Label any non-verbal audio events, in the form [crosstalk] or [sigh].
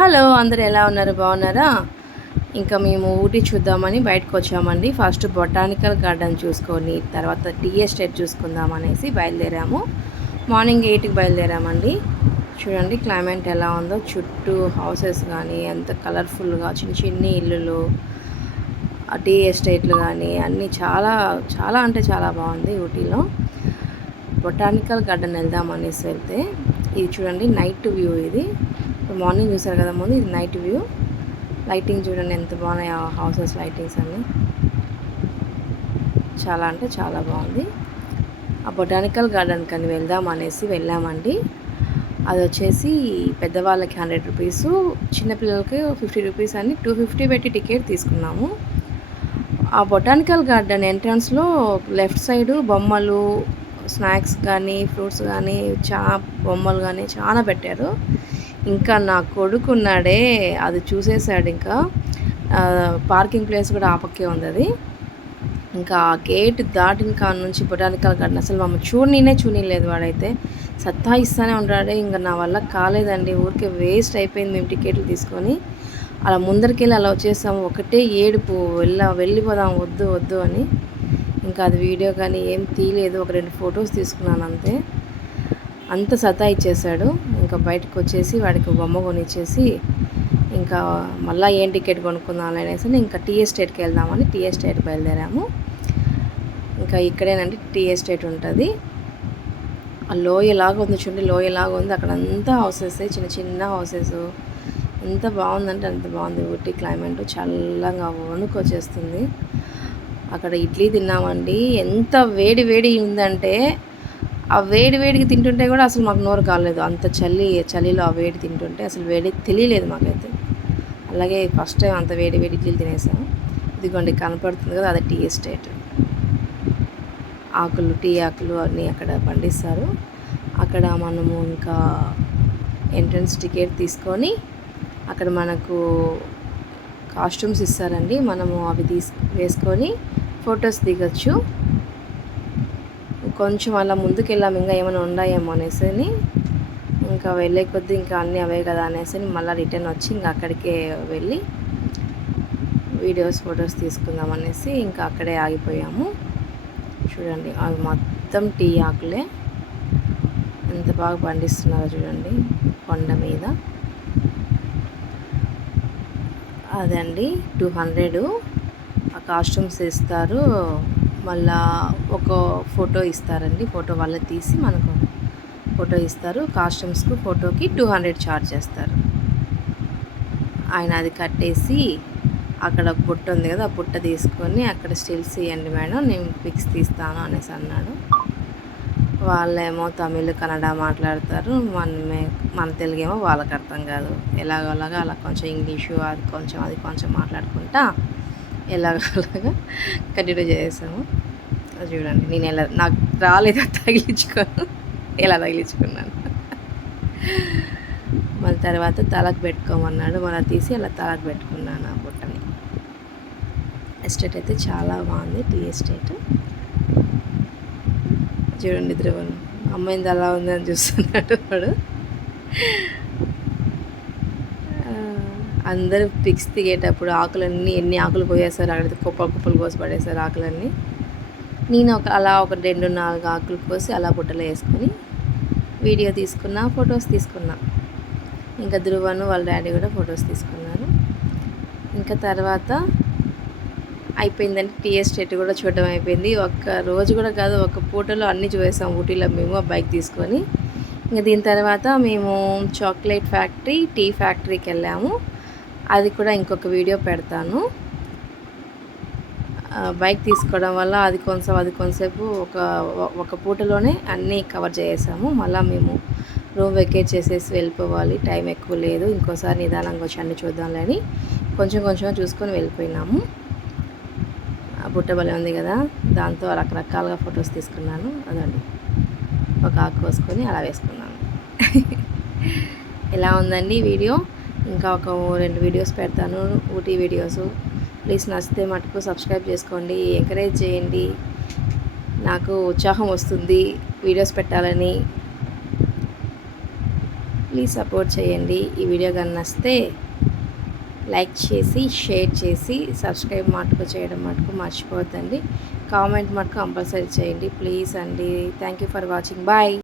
Hello అందరు ఎలా ఉన్నారు? బాగున్నారా? ఇంకా మేము ఊటీ చూద్దామని బయటకు వచ్చామండి. ఫస్ట్ బొటానికల్ గార్డెన్ చూసుకొని తర్వాత టీ ఎస్టేట్ చూసుకుందాం అనేసి బయలుదేరాము. మార్నింగ్ ఎయిట్కి బయలుదేరామండి. చూడండి క్లైమేట్ ఎలా ఉందో. చుట్టూ హౌసెస్ కానీ ఎంత కలర్ఫుల్గా చిన్న చిన్ని ఇల్లులు టీ ఎస్టేట్లు కానీ అన్నీ చాలా చాలా అంటే చాలా బాగుంది ఊటీలో. బొటానికల్ గార్డెన్ వెళ్దాం అనేసి వెళ్తే ఇది చూడండి నైట్ వ్యూ ఇది. మార్నింగ్ చూసారు కదా ముందు ఇది నైట్ వ్యూ. లైటింగ్ చూడండి ఎంత బాగున్నాయి ఆ హౌసెస్ లైటింగ్స్ అన్నీ. చాలా అంటే చాలా బాగుంది. ఆ బొటానికల్ గార్డెన్ కానీ వెళ్దాం అనేసి వెళ్ళామండి. అది వచ్చేసి పెద్దవాళ్ళకి హండ్రెడ్ రూపీస్ చిన్నపిల్లలకి ఫిఫ్టీ రూపీస్ అని టూ ఫిఫ్టీ పెట్టి టికెట్ తీసుకున్నాము. ఆ బొటానికల్ గార్డెన్ ఎంట్రన్స్లో లెఫ్ట్ సైడు బొమ్మలు స్నాక్స్ కానీ ఫ్రూట్స్ కానీ చా బొమ్మలు కానీ చాలా పెట్టారు. ఇంకా నా కొడుకున్నాడే అది చూసేసాడు ఇంకా. పార్కింగ్ ప్లేస్ కూడా ఆపక్కే ఉంది అది ఇంకా ఆ గేట్ దాటిన కాడ నుంచి బొటానికల్ గార్డెన్ అసలు మమ్మల్ని చూడనీనే చూడలేదు వాడైతే. సత్తా ఇస్తానే ఉంటాడే ఇంకా నా వల్ల కాలేదండి ఊరికే వేస్ట్ అయిపోయింది మేము టికెట్లు తీసుకొని. అలా ముందరికి వెళ్ళి అలా వచ్చేసాము ఒకటే ఏడుపు వెళ్ళ వెళ్ళిపోదాం వద్దు వద్దు అని. ఇంకా అది వీడియో కానీ ఏం తీయలేదు. ఒక రెండు ఫొటోస్ తీసుకున్నాను అంతే. అంత సతా ఇచ్చేసాడు. ఇంకా బయటకు వచ్చేసి వాడికి బొమ్మ కొనిచ్చేసి ఇంకా మళ్ళీ ఏం టికెట్ కొనుక్కుందాం అనేసి ఇంకా టీ ఎస్టేట్కి వెళ్దామని టీ ఎస్టేట్ బయలుదేరాము. ఇంకా ఇక్కడేనంటే టీ ఎస్టేట్ ఉంటుంది. ఆ లోయలాగా ఉంది చూడండి. లోయలాగా ఉంది. అక్కడ అంతా హౌసెస్. చిన్న చిన్న హౌసెస్. ఎంత బాగుందంటే అంత బాగుంది. ఊటీ క్లైమేట్ చల్లగా వణుకొచ్చేస్తుంది. అక్కడ ఇడ్లీ తిన్నామండి. ఎంత వేడి వేడి ఉందంటే ఆ వేడి వేడికి తింటుంటే కూడా అసలు మాకు నోరు కాలేదు. అంత చలి చలిలో ఆ వేడి తింటుంటే అసలు వేడి తెలియలేదు మాకైతే. అలాగే ఫస్ట్ టైం అంత వేడి వేడి ఇడ్లీలు తినేసాము ఇదిగోండి కనపడుతుంది కదా అది టీ ఎస్టేట్. ఆకులు టీ ఆకులు అన్నీ అక్కడ పండిస్తారు. అక్కడ మనము ఇంకా ఎంట్రన్స్ టికెట్ తీసుకొని అక్కడ మనకు కాస్ట్యూమ్స్ ఇస్తారండి. మనము అవి తీసు వేసుకొని ఫొటోస్ దిగచ్చు. కొంచెం అలా ముందుకు వెళ్ళాము ఇంకా ఏమైనా ఉన్నాయేమో అనేసి ఇంకా వెళ్ళే కొద్దీ ఇంకా అన్నీ అవే కదా అనేసి మళ్ళీ రిటర్న్ వచ్చి ఇంకా అక్కడికే వెళ్ళి వీడియోస్ ఫొటోస్ తీసుకుందాం అనేసి ఇంకా అక్కడే ఆగిపోయాము. చూడండి అవి మొత్తం టీ ఆకులే. ఎంత బాగా పండిస్తున్నారో చూడండి కొండ మీద. అదండి టూ హండ్రెడ్. కాస్ట్యూమ్స్ ఇస్తారు మళ్ళా ఒక ఫోటో ఇస్తారండి. ఫోటో వాళ్ళు తీసి మనకు ఫోటో ఇస్తారు. కాస్ట్యూమ్స్కు ఫోటోకి టూ హండ్రెడ్ ఛార్జ్ చేస్తారు. ఆయన అది కట్టేసి అక్కడ పుట్ట ఉంది కదా ఆ పుట్ట తీసుకొని అక్కడ స్టిల్స్ ఇవ్వండి మేడం నేను పిక్స్ తీస్తాను అనేసి అన్నాడు. వాళ్ళేమో తమిళ్ కన్నడ మాట్లాడతారు. మనమే మన తెలుగేమో వాళ్ళకి అర్థం కాదు. ఎలాగోలాగా అలా కొంచెం ఇంగ్లీషు అది కొంచెం అది కొంచెం మాట్లాడుకుంటా ఎలాగలాగా కంటిన్యూ చేసాము చూడండి నేను ఎలా నాకు రాలేదు తగిలించుకోను. ఎలా తగిలించుకున్నాను? మళ్ళీ తర్వాత తలకు పెట్టుకోమన్నాడు మళ్ళీ తీసి అలా తలకు పెట్టుకున్నాను ఆ బుట్టని. ఎస్టేట్ అయితే చాలా బాగుంది టీ ఎస్టేట్ చూడండి ధ్రువన్ అమ్మాయింది అలా ఉంది అని చూస్తున్నాడు వాడు. అందరూ పిక్స్ దిగేటప్పుడు ఆకులన్నీ ఎన్ని ఆకులు పోయేస్తారు అక్కడ కుప్పలు కుప్పలు కోసి పడేస్తారు ఆకులన్నీ. నేను ఒక అలా ఒక రెండు నాలుగు ఆకులు కోసి అలా బుట్టలో వేసుకొని వీడియో తీసుకున్నా ఫొటోస్ తీసుకున్నా. ఇంకా ధ్రువను వాళ్ళ డాడీ కూడా ఫొటోస్ తీసుకున్నారు. ఇంకా తర్వాత అయిపోయిందంటే టీ ఎస్టేట్ కూడా చూడడం అయిపోయింది. ఒక్క రోజు కూడా కాదు ఒక పూటలో అన్నీ చూసాం ఊటీలో మేము ఆ బైక్ తీసుకొని. ఇంకా దీని తర్వాత మేము చాక్లెట్ ఫ్యాక్టరీ టీ ఫ్యాక్టరీకి వెళ్ళాము. అది కూడా ఇంకొక వీడియో పెడతాను. బైక్ తీసుకోవడం వల్ల అది కొంచెం అది కొంతసేపు ఒక ఒక పూటలోనే అన్నీ కవర్ చేసాము మళ్ళీ మేము రూమ్ వెకేట్ చేసేసి వెళ్ళిపోవాలి. టైం ఎక్కువ లేదు. ఇంకోసారి నిదానంగా వచ్చి అన్ని చూద్దాంలేని కొంచెం కొంచెం చూసుకొని వెళ్ళిపోయినాము. బుట్టబలి ఉంది కదా. దాంతో రకరకాలుగా ఫొటోస్ తీసుకున్నాను. అదండి. ఒక ఆకు కోసుకొని అలా వేసుకున్నాను. [laughs] ఎలా ఉందండి వీడియో? ఇంకా ఒక రెండు వీడియోస్ పెడతాను ఊటీ వీడియోస్ ప్లీజ్ నచ్చితే మటుకు సబ్స్క్రైబ్ చేసుకోండి ఎంకరేజ్ చేయండి. నాకు ఉత్సాహం వస్తుంది వీడియోస్ పెట్టాలని. ప్లీజ్ సపోర్ట్ చేయండి. ఈ వీడియో కానీ నచ్చితే లైక్ చేసి షేర్ చేసి సబ్స్క్రైబ్ మటుకు చేయడం మటుకు మర్చిపోవద్దండి. కామెంట్ మటుకు కంపల్సరీ చేయండి ప్లీజ్ అండి. Thank you for watching bye